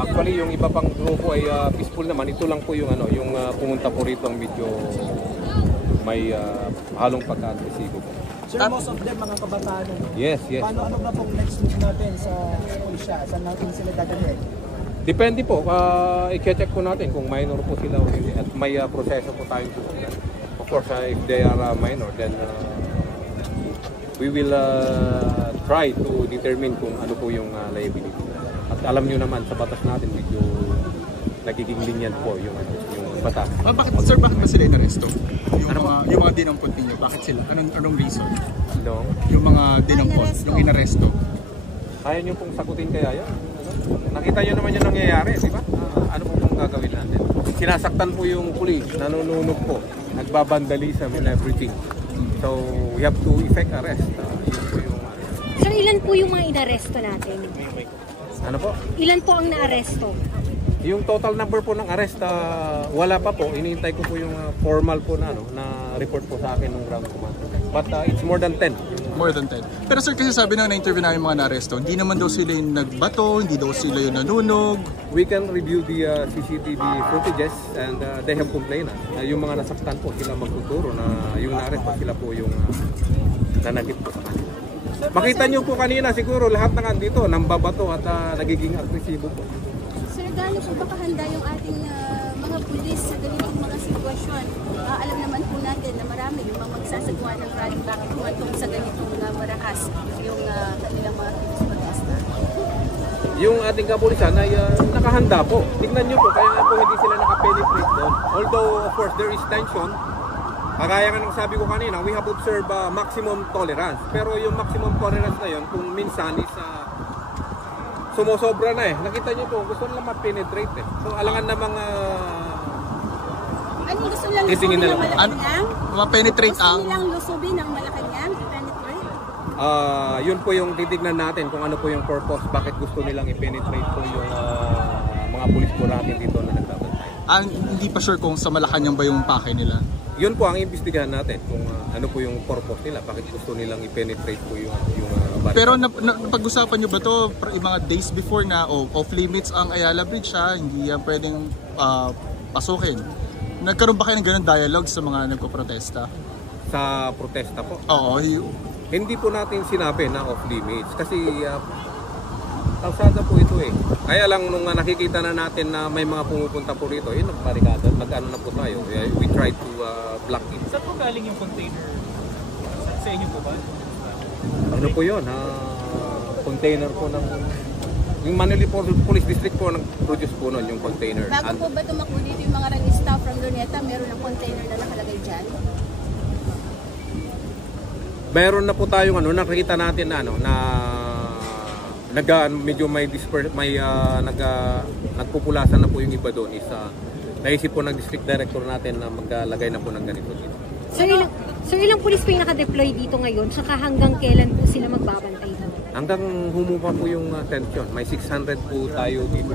Actually, yung iba pang grupo ay peaceful naman. Ito lang po yung yung pumunta po rito ang medyo may halong pagka-agresibo po. Sir, most of them mga kabataan. Yes. Ano ba pong next move natin sa pulisya? Saan natin sila dadalhin? Depende po. I-check po natin kung minor po sila o hindi. At may proseso po tayong susunod. Of course, if they are minor, then we will try to determine kung ano po yung liability. At alam nyo naman sa batas natin medyo nagiging linyad po yung batas. Bakit ba sila inaresto? Yung mga dinampot ninyo, bakit sila? Anong reason? No? Yung mga dinampot, yung inaresto. Kaya nyo pong sagutin kaya yan? Nakita nyo naman yung nangyayari, di ba? Ano po pong gagawin natin? Sinasaktan po yung pulis, nanununog po, nagbabandalism and everything. So, we have to effect arrest. Yun po yung... Sir, ilan po yung mga inaresto natin? Ano po? Ilan po ang naaresto? Yung total number po ng arrest, wala pa po. Iniintay ko po yung formal po na, na report po sa akin ng ground command. But it's more than 10. More than 10. Pero sir, kasi sabi na na-interview namin mga na-arresto, hindi naman daw sila yung nagbato, hindi daw sila yung nanunog. We can review the CCTV footages and they have complained. Yung mga nasaktan po, sila magtuturo na yung na-arrest po, sila po yung nanagip po sa kanila. Makita nyo po kanina siguro lahat na andito, nambabato at nagiging agresibo po. Sir, gaano po ba kahanda yung ating mga pulis sa ganitong mga sitwasyon? Alam naman po natin na marami yung mga magsasagawa ng rally bakit humatong sa ganitong marahas yung kanilang mga protesta. Yung ating kapulisan ay nakahanda po. Tingnan nyo po, kaya nga po hindi sila nakapenetrate doon. Although of course there is tension, kagaya nga ng sabi ko kanina, we have observed maximum tolerance. Pero yung maximum tolerance na yun, kung minsan is sumusobra na eh. Nakita nyo po, gusto nila ma-penetrate eh. So alangan na mga... Ano gusto nilang lusubin ng Malacanang? Ma-penetrate Gusto nilang lusubin ng Malacanang? Penetrate? Yun po yung titignan natin kung ano po yung purpose. Bakit gusto nilang i-penetrate po yung mga pulis po natin dito na nagbabantay. Hindi pa sure kung sa Malacanang ba yung pake nila? Yun po ang imbestigahan natin kung ano po yung purpose nila. Bakit gusto nilang i-penetrate po yung pero napag-usapan nyo ba to yung mga days before na off limits ang Ayala Bridge hindi yan pwedeng pasukin? Nagkaroon ba kayo ng ganun dialogue sa mga nagpo-protesta? Sa protesta po? Oo. Hindi po natin sinabi na off limits kasi kalsada po ito eh. Kaya lang nung nakikita na natin na may mga pumupunta po rito, nagbarikada, nag-ano na po tayo. We try to block it. Saan po galing yung container? Sa inyo po ba? Ano po yun? Container po ng... Yung Manila Police District po nag-produce po nun yung container. Bago po ba tumakbo dito yung mga rangista from Luneta, meron ng container na nakalagay dyan? Meron na po tayong nakikita natin na medyo may nagpupulasan na po yung iba doon is naisip po ng district director natin na maglagay na po ng ganito dito. Sir, ilang pulis po yung naka-deploy dito ngayon? Saka hanggang kailan po sila magbabantay dito? Hanggang humupa po yung tension. May 600 po tayo dito.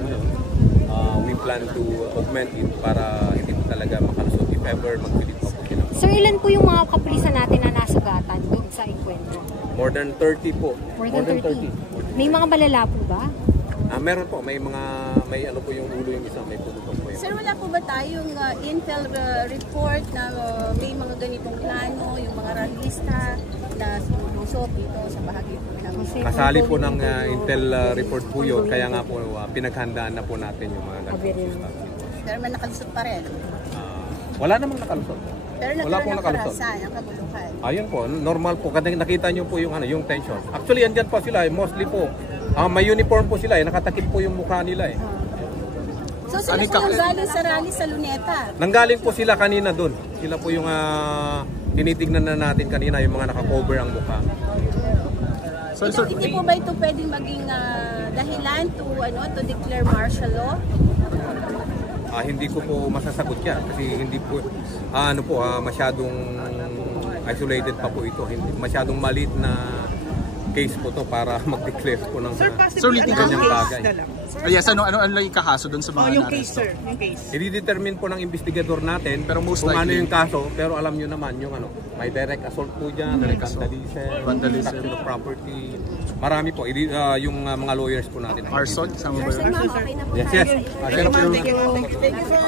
We plan to augment it para hindi po talaga makalusot if ever magpilit pa po sila. Sir, ilan po yung mga kapulisan natin na nasugatan doon sa enkwentro? More than 30 po. More than 30. May mga malala po ba? Meron po, may ano po yung ulo yung isa, may pumutok po yan. Sir, wala po ba tayong intel report na may mga ganitong plano, yung mga ralista na sumusok dito sa bahagi po ng... Kasali po ng intel report po yun, kaya nga po pinaghandaan na po natin yung mga ganitong. Pero man nakalusot pa rin. Wala namang nakalusot. Pero nagkaroon ng karahasan, ang kabulukan. Ayun po, normal po. Kasi nakita nyo po yung tension. Actually, andyan po sila, mostly po. May uniform po sila, nakatakip po yung mukha nila eh. So sila po yung galing sa rally sa Luneta? Nanggaling po sila kanina doon. Sila po yung tinitignan na natin kanina, yung mga nakakover ang mukha. Hindi po ba ito pwedeng maging dahilan to declare martial law? Hindi ko po masasagot yan kasi hindi po masyadong isolated pa po ito. Hindi masyadong maliit na case po to para mag-declare po ng ganyang bagay. Yes, ano lang yung kahaso doon sa mga yung case, sir, yung case. I-determine po ng investigador natin pero most kung ano yung kaso, pero alam nyo naman yung may direct assault po dyan, vandalism, destruction of property, Marami po, yung mga lawyers po natin. Arson, kasama ba yun? Sir, ma'am, okay na po Yes, tayo yes. sa Thank you.